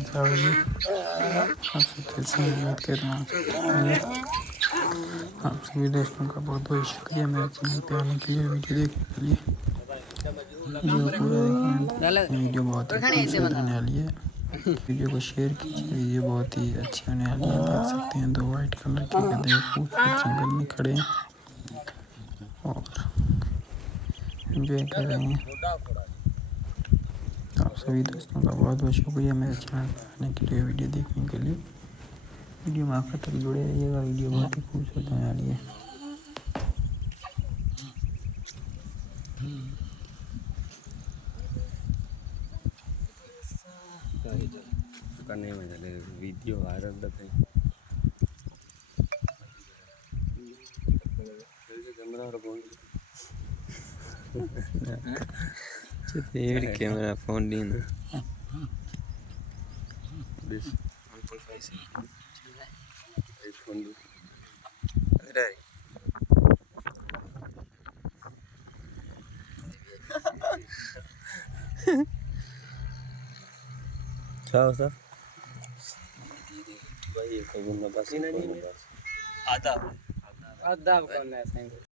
जाओगे आप सबके संगत के आप सभी दोस्तों का बहुत बहुत शुक्रिया मेरे चैनल पे आने के लिए, वीडियो देखने के लिए। वीडियो पूरा देखना, वीडियो बहुत ही खूबसूरत होने वाली है। वीडियो को शेयर कीजिए, वीडियो बहुत ही अच्छी होने वाली है। देख सकते हैं दो वाइट कलर के गधे खूबसूरत जंगल में खड़े हैं और एंजॉय कर रहे हैं। आप सभी दोस्तों का बहुत बहुत शुक्रिया मेरे चैनल पर आने के लिए, वीडियो देखने के लिए। वीडियो में आखिर तक जुड़े रहिएगा, वीडियो बहुत ही खूबसूरत होने वाली है। करने में चले वीडियो वायरल दिखाई कैमरा फोन दी ना क्या सर भाई एक बस आधा आधा कौन है